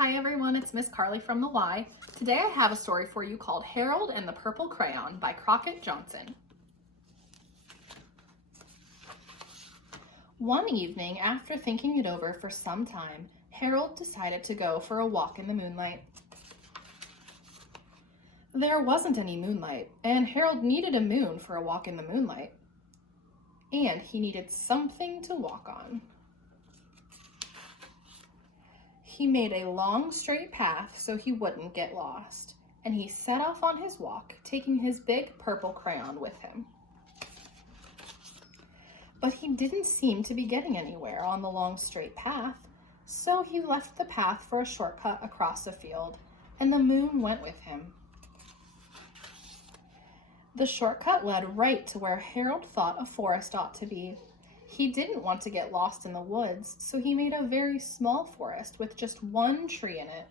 Hi everyone, it's Miss Carly from the Y. Today I have a story for you called Harold and the Purple Crayon by Crockett Johnson. One evening, after thinking it over for some time, Harold decided to go for a walk in the moonlight. There wasn't any moonlight, and Harold needed a moon for a walk in the moonlight. And he needed something to walk on. He made a long straight path so he wouldn't get lost, and he set off on his walk, taking his big purple crayon with him. But he didn't seem to be getting anywhere on the long straight path, so he left the path for a shortcut across a field, and the moon went with him. The shortcut led right to where Harold thought a forest ought to be. He didn't want to get lost in the woods, so he made a very small forest with just one tree in it.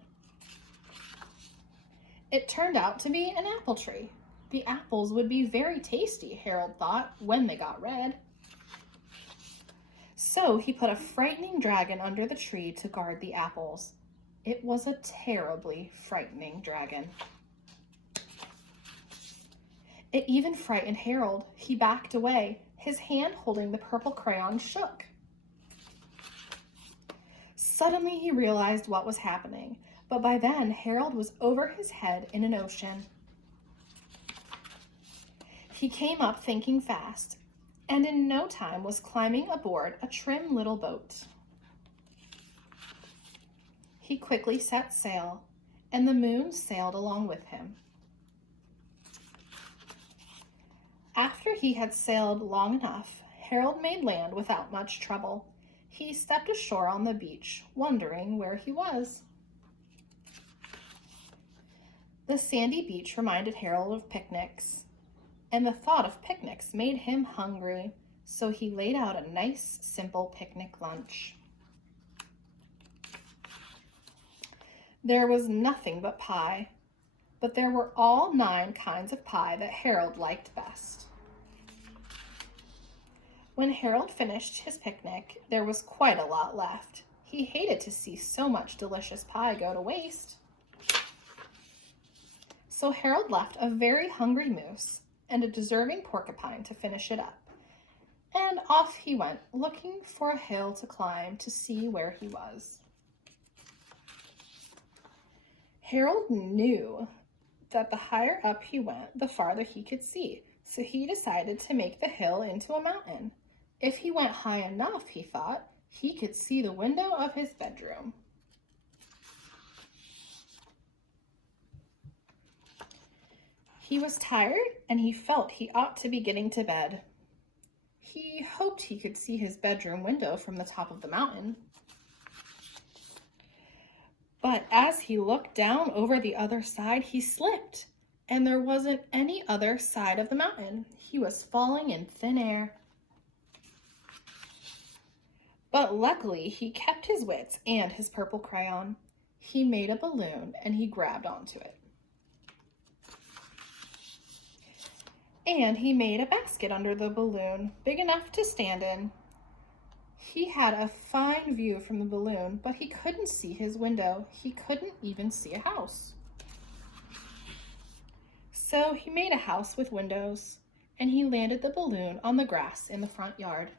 It turned out to be an apple tree. The apples would be very tasty, Harold thought, when they got red. So he put a frightening dragon under the tree to guard the apples. It was a terribly frightening dragon. It even frightened Harold. He backed away. His hand holding the purple crayon shook. Suddenly he realized what was happening, but by then Harold was over his head in an ocean. He came up thinking fast, and in no time was climbing aboard a trim little boat. He quickly set sail, and the moon sailed along with him. After he had sailed long enough, Harold made land without much trouble. He stepped ashore on the beach, wondering where he was. The sandy beach reminded Harold of picnics, and the thought of picnics made him hungry, so he laid out a nice, simple picnic lunch. There was nothing but pie, but there were all 9 kinds of pie that Harold liked best. When Harold finished his picnic, there was quite a lot left. He hated to see so much delicious pie go to waste. So Harold left a very hungry moose and a deserving porcupine to finish it up. And off he went, looking for a hill to climb to see where he was. Harold knew that the higher up he went, the farther he could see, so he decided to make the hill into a mountain. If he went high enough, he thought, he could see the window of his bedroom. He was tired, and he felt he ought to be getting to bed. He hoped he could see his bedroom window from the top of the mountain. But as he looked down over the other side, he slipped, and there wasn't any other side of the mountain. He was falling in thin air. But luckily, he kept his wits and his purple crayon. He made a balloon, and he grabbed onto it. And he made a basket under the balloon, big enough to stand in. He had a fine view from the balloon, but he couldn't see his window. He couldn't even see a house. So he made a house with windows, and he landed the balloon on the grass in the front yard.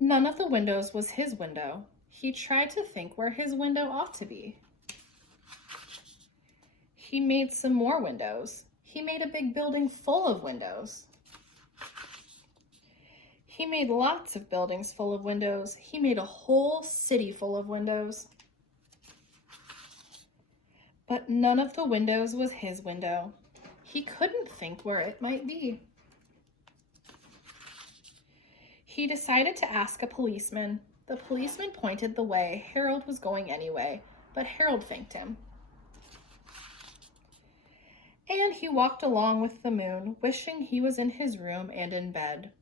None of the windows was his window. He tried to think where his window ought to be. He made some more windows. He made a big building full of windows. He made lots of buildings full of windows. He made a whole city full of windows. But none of the windows was his window. He couldn't think where it might be. He decided to ask a policeman. The policeman pointed the way. Harold was going anyway, but Harold thanked him. And he walked along with the moon, wishing he was in his room and in bed.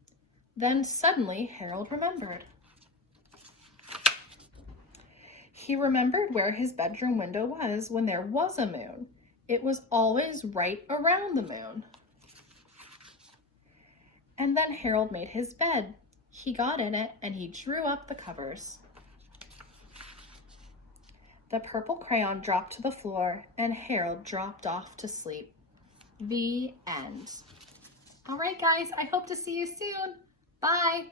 Then suddenly Harold remembered. He remembered where his bedroom window was when there was a moon. It was always right around the moon. And then Harold made his bed. He got in it and he drew up the covers. The purple crayon dropped to the floor, and Harold dropped off to sleep. The end. All right, guys, I hope to see you soon. Bye.